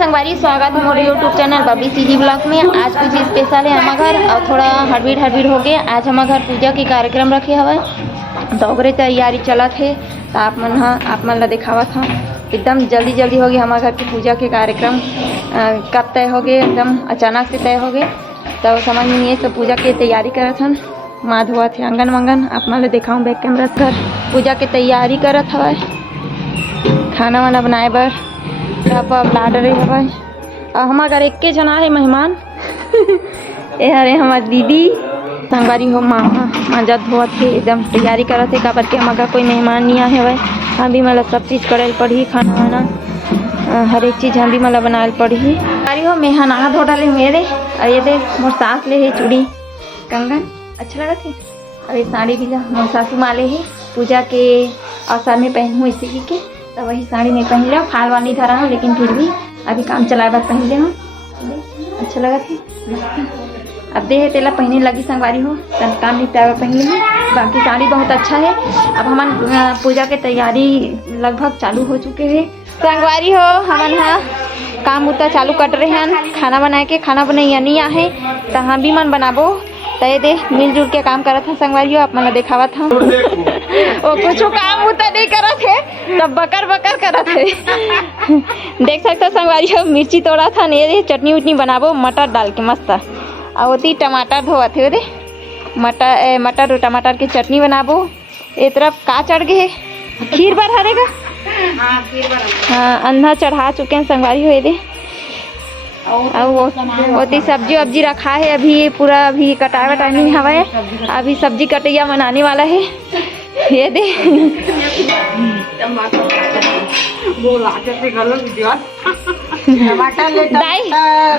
संगवारी, स्वागत है मोरे YouTube channel Babli CG blog में। आज कुछ स्पेशल है हमारे घर और थोड़ा हड़बीड़ हो गए। आज हमारे घर पूजा के कार्यक्रम रखे हवे तो ओकरे तैयारी चला थे। तो आप मन ला दिखावा था एकदम जल्दी हो गई। हमारे घर की पूजा के कार्यक्रम कब तय हो गए, एकदम अचानक से तय हो गए। तो समझ में नहीं सब पूजा की तैयारी करत हन। माँ धोआ थे आंगन वांगन। आप मन ला दिखाऊँ बैक कैमरा से घर पूजा की तैयारी करत हवे। खाना वाना बनाए बर लाड रही हवे। और हमारे घर एक जना है मेहमान ये हरे हमार दीदी संगवारी हो। माँ जब धोत थे एकदम तैयारी करत थे काबर के हमारे घर कोई मेहमान नहीं आए हवे। हम भी मतलब सब चीज़ करे पड़ी, खाना वाना हर एक चीज़ हम भी मतलब बनाए पड़ी। अरे हो मैं नहा धो डाले मेरे और ये दे मोर सास ले है चूड़ी कंगन अच्छा लगा थे। और ये साड़ी भी मोर सासू माले है पूजा के अवसर में पहनूँ इसी के। तो वही साड़ी में पहन लिया, फाल वाली धरा हूँ लेकिन फिर भी अभी काम चलाए बार पहन ले हूँ। अच्छा लगा थे अब दे है तेला पहनने लगी संगवारी हो। तन काम निपटाए पहन ली हूँ। बाकी साड़ी बहुत अच्छा है। अब हमन पूजा के तैयारी लगभग चालू हो चुके हैं संगवारी हो। हमन काम उतना चालू कर रहे हैं खाना बनाए के। खाना बनाइया नहीं आहे तो हम भी मन बनाबो तय दे मिलजुल के काम करत था संगवारी हो। आप मन दिखावा था वो कुछ काम उतना नहीं करत है तब बकर करत है देख सकते संगवारी हो। मिर्ची तोड़ा था नहीं, चटनी उटनी बनाबो मटर डाल के मस्त। और होती टमाटर धोत है रे मटर टमाटर की चटनी बनाबो। एक तरफ का चढ़ गए खीर बार हरेगा। हाँ अंधा चढ़ा चुके हैं संगवारी हो दे। और वो सब्जी वब्जी रखा है अभी पूरा। अभी कटाई वटाई नहीं हवा, अभी सब्जी कटैया बनाने वाला है। ये दे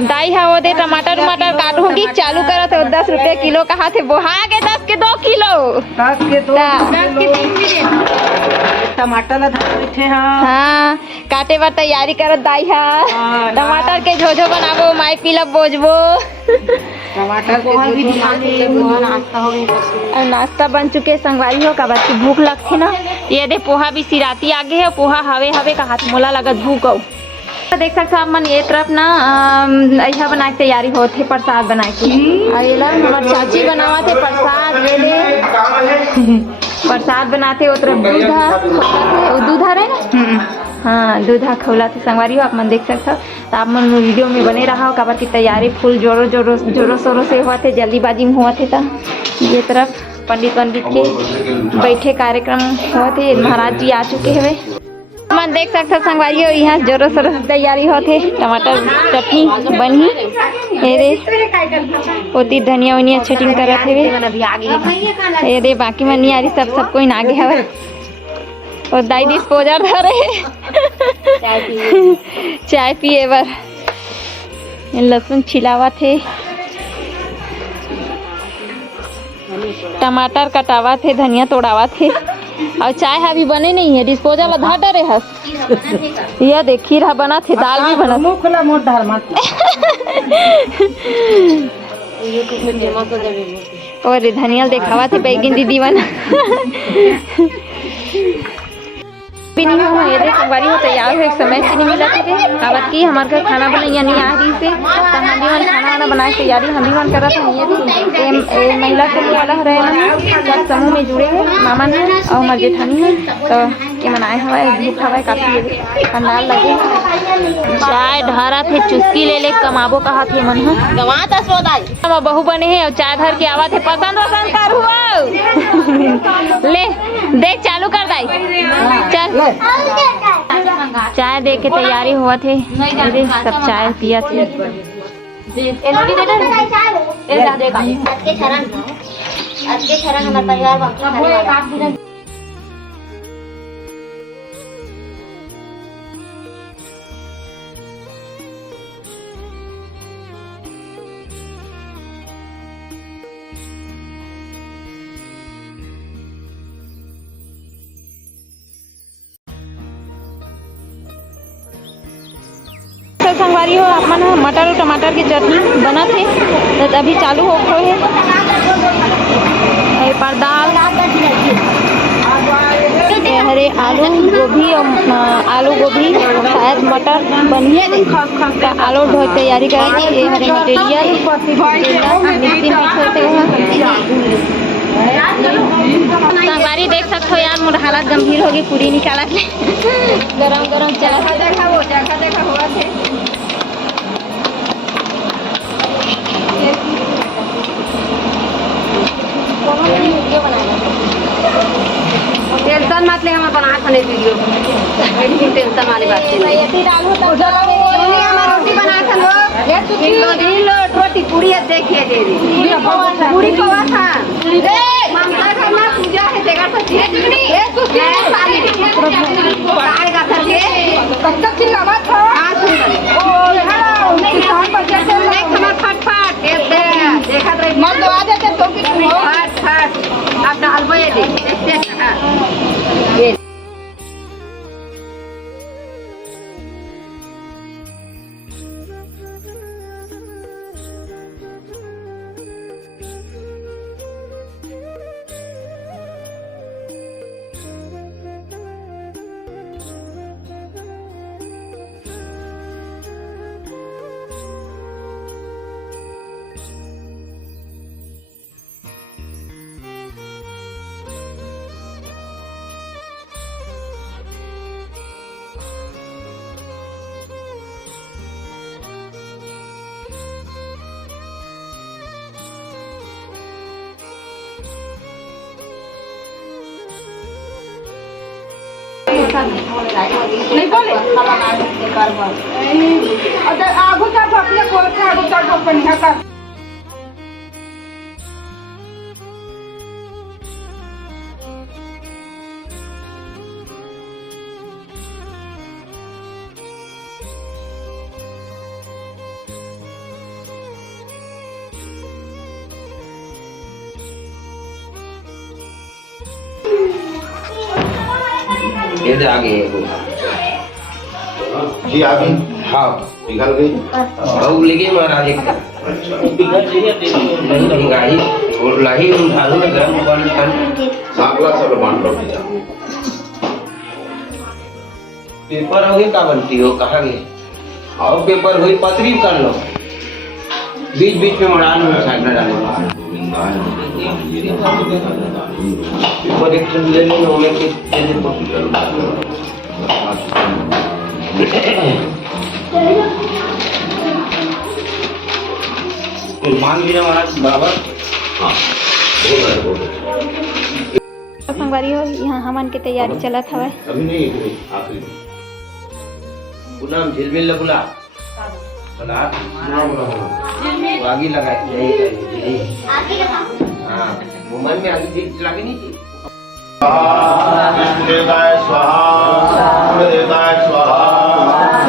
दाई है वो दे टमाटर काटूंगी चालू करत है। 10 रुपये किलो कहा थे बोहा के 10 के 2 किलो टमाटर थे। हाँ काटे बार तैयारी करत दाई है। टमाटर के झोझो बनाबो माई पीला बोझबो। टमाटर नाश्ता बन चुके संगवारी हो। काबर की भूख लगती ना। ये दे पोहा भी सिराती आगे है। पोहा हवे का हाथ मोला लगत भूख हो। देख सकते आप मन ये तरफ ना ऐसा बनाए तैयारी होती प्रसाद बनाए के। हमारे चाची बनावा थे प्रसाद। ये दे प्रसाद बनाते वो तरफ दूधा रहे ना। हाँ दूधा खौला थे संगवारी हो। आप मन देख सकते हो। तो आप मन वीडियो में बने रहा हो काबर की तैयारी फुल जोरों शोरों से हुआ थे, जल्दीबाजी में हुआ थे। तो ये तरफ पंडित के बैठे कार्यक्रम हुआ थे। महाराज जी आ चुके हुए मन देख सकते संगवारी हो। यहाँ जोरों शोरों से तैयारी होते। टमाटर चटनी बनी ये दे होती धनिया वनिया छटिंग करत है। ये दे बाकी मन नहीं आ रही सब कोई आगे है। और दाई डिस्पोजर धरे चाय पिए बर। लहसुन छिलावा थे, टमाटर कटावा थे, धनिया तोड़ावा थे। और चाय अभी बने नहीं है, डिस्पोजल अधा डरे हस। यह देख खीर बना थे, दाल भी बना और धनिया देखावा थे बैगन दीदी बना भी नहीं हो। ये देख संगवारी हो तैयार हो। एक समय से नहीं मिला थे काबर की हमारे घर खाना बनाइया नहीं आ रही से। तो हम भी मन खाना वाना बनाए तैयारी हम भी मन करा था। ये महिला समूह वाला रहे सब समूह में जुड़े हैं मामा ने और हमारे जेठानी है। तो ये मनाए हवा भूख हवा काफी अंदाज लगे। चाय ढारा थे चुस्की ले कमाबो कहा थे मन गवा बहू बने हैं और चाय धर के आवा थे। पसंद कर हुआ ले देख चालू कर दाई चल। चाय दे के तैयारी हुआ थे। सब चाय पिया थे। संगवारी हो आप मन मटर और टमाटर की चटनी बना थे तो अभी चालू हो गए है। पर दाल घरे आलू गोभी और आलू गोभी शायद मटर बनिए तो आलू ढो तैयारी करेंगे। ये हरे मटेरियल मिक्सी में छोड़ते संगवारी देख सकते हो यार, मोर हालत गंभीर होगी पूरी निकाला के गरम गरम चला देखा हुआ थे। टेंशन मत ले, हम बना खाने वीडियो टेंशन वाली बात नहीं। रोटी बना खा लो, रोटी पूरी देखिए दे पूरी को था ममता का ना पूजा है जगह सच्ची आएगा सच्ची कब तक चिल्लावा था ओ हेलो किसान बच्चे से देख हम फटफट देखा रहे मत दवा देते तो कि फट फट अब डालबो ये देखते ये नहीं बोले आगू तक अपने कोल से आगू तक ओपन है कर ये दे आगे जी आगे हाँ पिघल गई बहु लेके महाराज एक नहीं गाड़ी और लाही उठाने में गर्म पानी ठंड सागला सब बांट लो पेपर होगी का बनती हो कहाँ गए और पेपर हुई पतरी कर लो बीच बीच में मड़ान में साइड में डालो पेपर एक ले लो हमें मान लिया महाराज बराबर हाँ संगवारी हो यहाँ हमन के तैयारी चलत हवे। अभी नहीं आखिरी पुनः झिलमिल बुला आगे लगा हाँ मन में आगे लगी नहीं थी देताय स्वाहा देताय स्वाहा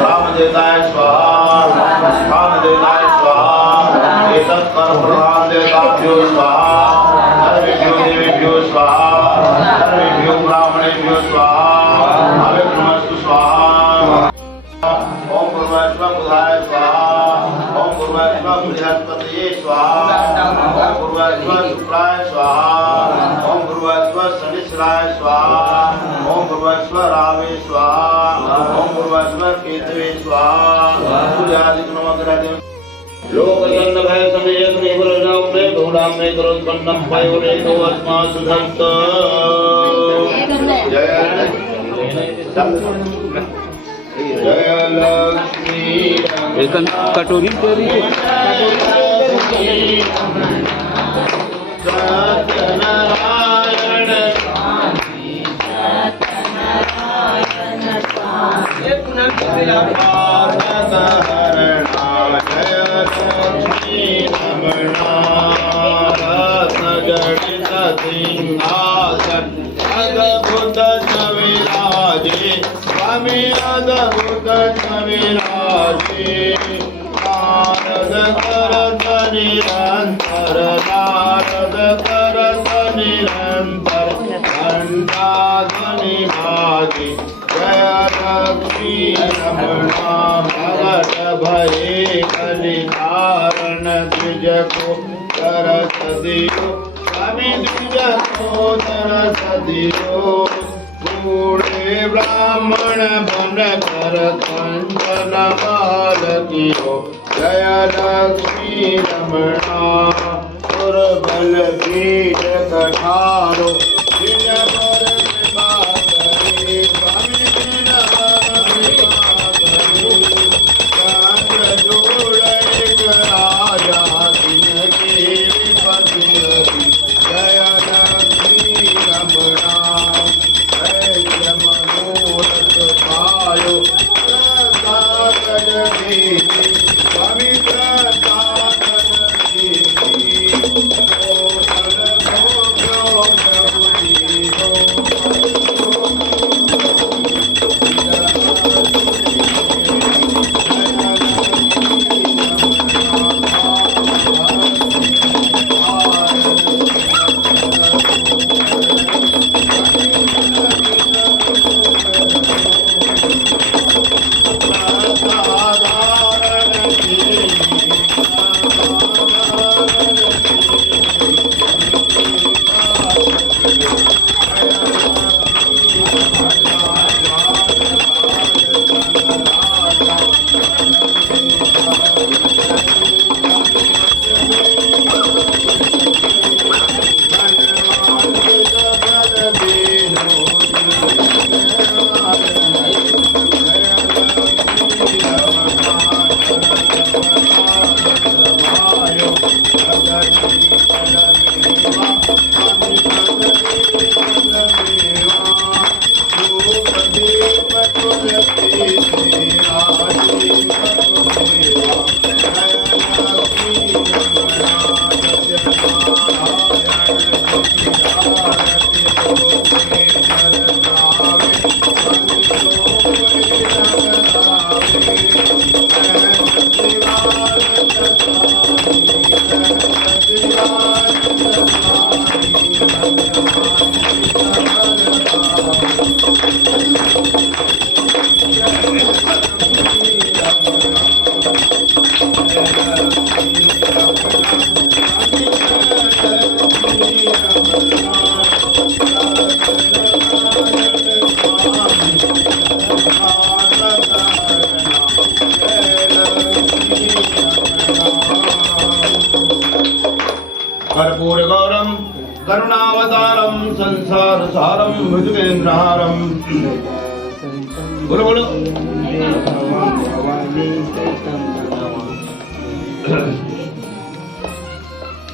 राम देताय स्वाहा स्थान देताय स्वाहा एतत् कर प्रधान देताभ्यो स्वाहा सर्वेभ्यो देवेभ्यो स्वाहा सर्वेभ्यो ब्राह्मणेभ्यो स्वाहा अभिक्रमस्तु स्वाहा ओम पूर्वस्व बुधाय स्वाहा ओम पूर्वस्व बृहस्पतये स्वाहा ओम पूर्वस्व शुक्लाय स्वाहा ओम पूर्वस्व शनिश्चराय स्वाहा ओम पूर्वस्व रावे स्वाहा ओम पूर्वस्व केतवे स्वाहा सूर्यादिक नमग्रह देव लोकसन्न भय समयत निवरणाम मे बहुलाम मे करोत्पन्नम पयोरे तो अस्मा सुधंत जय लक्ष्मी एक कटोरी तेरी सत्यनारायण सिंहासन अद्भुत विराजे स्वामी अद्भुत विराजे नारद करत निरंतर नारद करत निरंतर घंटा ध्वनि भागे जय लक्ष्मी रमणा भगत भये कलिधारण द्विज को तरस दियो स्वामी द्विज को तरस दियो पूर्ण ब्राह्मण बन कर कंचन माल कियो जय लक्ष्मी रमणा दुर्बल पीठ कठारो दिन पर कृपा करे स्वामी दिन पर कृपा करे चंद्र जोड़े राजा दिन के विपति जय लक्ष्मी रमणा जय मनोरथ पायो प्रसाद देवी स्वामी प्रसाद देवी ओ सर्वो प्रभु जीवो कर्पूर गौरम करुणावतारम संसार सारम भुजगेन्द्रहारम बोलो बोलो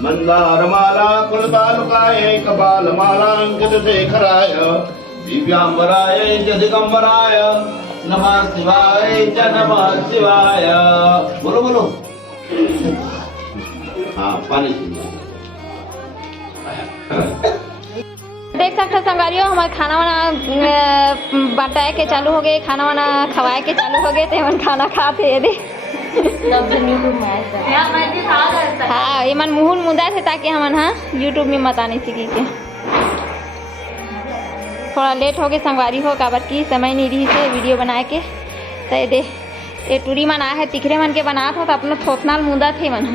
मंदारमाला कुलतालुकाय कपालमालांकित शेखराय दिव्यांबराय च दिगंबराय नमः शिवाय च नमः शिवाय बोलो बोलो हाँ पानी देख सकते संगारियों हमारे खाना वाना बटाए के चालू हो गए, खाना वाना खवाए के चालू हो गए थे, हम खाना खाते ये दे हाँ ये मन मुहुल मुदा थे ताकि हम हाँ यूट्यूब में मत आने सीखी के थोड़ा लेट हो गए संगवारी हो काबर की समय नहीं रही से वीडियो बनाए के तो ये दे ये टूरी मन आए है तिखरे मन के बनात हो तो अपना थोथनाल मुदा थे मन